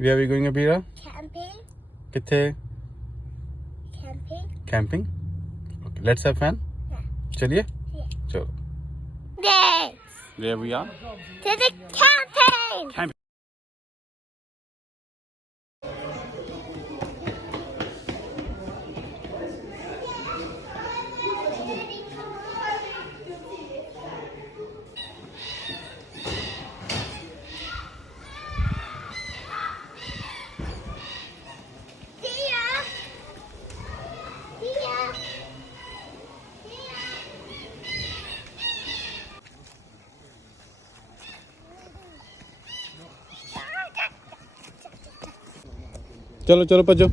Where are we going, Abira? Camping. किथे? Camping. Camping? Okay, let's have fun. Yeah. चलिए? Yeah. चलो. Yes. Where we are? To the camping. Camping. See ya. See ya. चलो चलो पजो.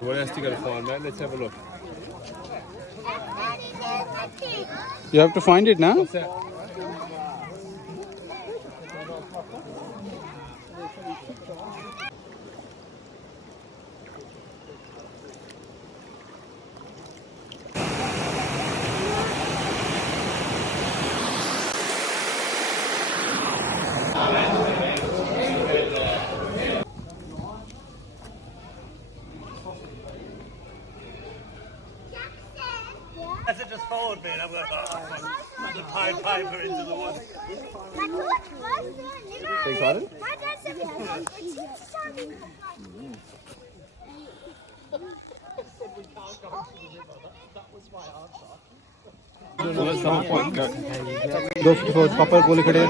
What else do you got to find, man? Let's have a look. You have to find it now? What's that? As it just followed me, and I'm like, oh, the Pied Piper into the woods. Excited? दोस्त को पापा गोली खड़े